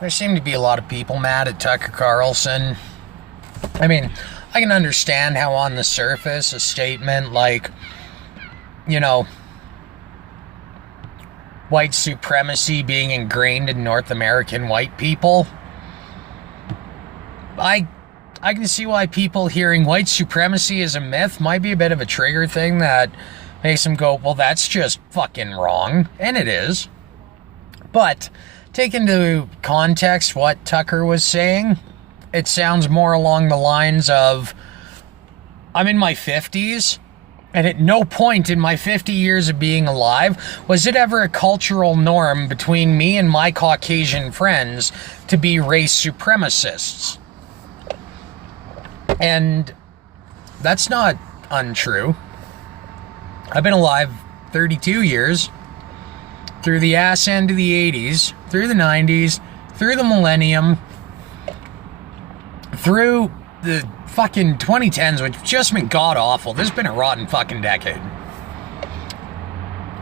there seem to be a lot of people mad at Tucker Carlson. I mean, I can understand how on the surface a statement like, white supremacy being ingrained in North American white people, I can see why people hearing white supremacy is a myth might be a bit of a trigger thing that makes them go, well, that's just fucking wrong. And it is. But take into context what Tucker was saying, it sounds more along the lines of, I'm in my 50s, and at no point in my 50 years of being alive was it ever a cultural norm between me and my Caucasian friends to be race supremacists. And that's not untrue. I've been alive 32 years, through the ass end of the 80s, through the 90s, through the millennium, through the fucking 2010s, which just been god-awful. This has been a rotten fucking decade.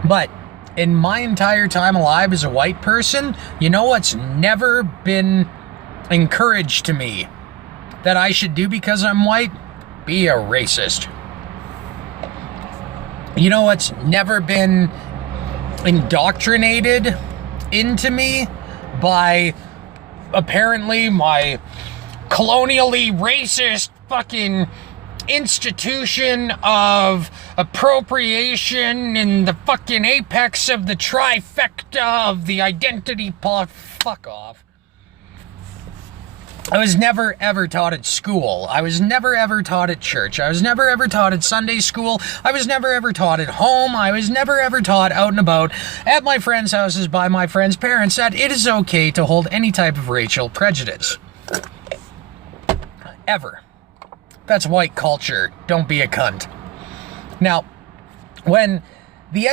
But in my entire time alive as a white person, you know what's never been encouraged to me that I should do because I'm white? Be a racist. You know what's never been indoctrinated into me by apparently my colonially racist fucking institution of appropriation in the fucking apex of the trifecta of the identity fuck off. I was never ever taught at school. I was never ever taught at church. I was never ever taught at Sunday school. I was never ever taught at home. I was never ever taught out and about at my friends' houses by my friends' parents that it is okay to hold any type of racial prejudice. Ever. That's white culture. Don't be a cunt. Now, when the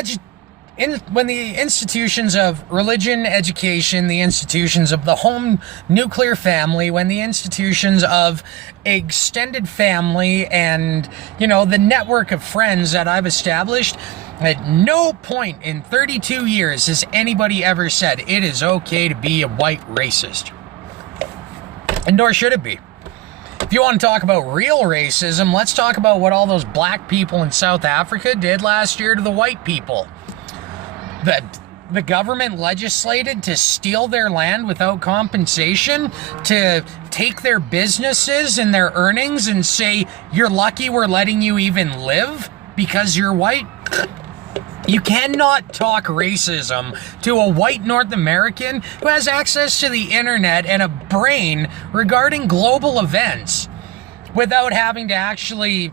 institutions of religion, education, the institutions of the home nuclear family, when the institutions of extended family and, the network of friends that I've established, at no point in 32 years has anybody ever said it is okay to be a white racist. And nor should it be. If you want to talk about real racism, let's talk about what all those black people in South Africa did last year to the white people. The government legislated to steal their land without compensation, to take their businesses and their earnings and say, you're lucky we're letting you even live because you're white. You cannot talk racism to a white North American who has access to the internet and a brain regarding global events without having to actually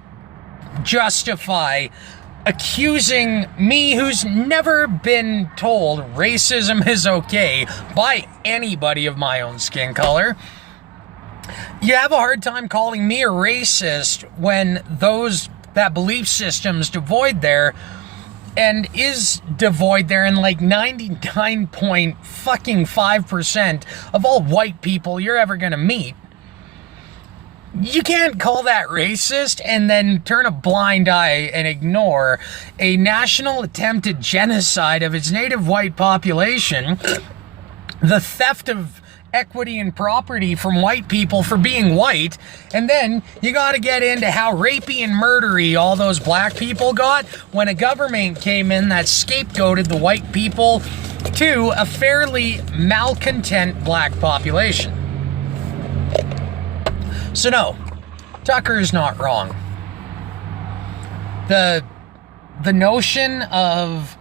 justify accusing me, who's never been told racism is okay by anybody of my own skin color. You have a hard time calling me a racist when that belief system's devoid there, and is devoid there in like 99.5% of all white people you're ever gonna meet. You can't call that racist and then turn a blind eye and ignore a national attempted genocide of its native white population, the theft of equity and property from white people for being white, and then you gotta get into how rapey and murdery all those black people got when a government came in that scapegoated the white people to a fairly malcontent black population. So no, Tucker is not wrong. The notion of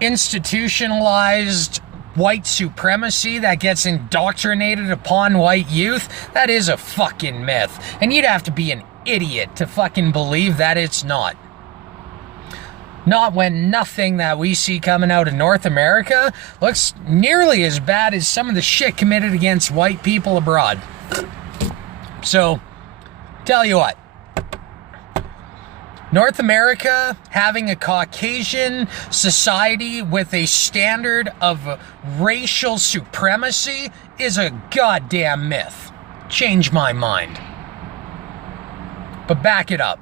institutionalized white supremacy that gets indoctrinated upon white youth, that is a fucking myth. And you'd have to be an idiot to fucking believe that it's not. Not when nothing that we see coming out of North America looks nearly as bad as some of the shit committed against white people abroad. So, tell you what, North America having a Caucasian society with a standard of racial supremacy is a goddamn myth. Change my mind. But back it up.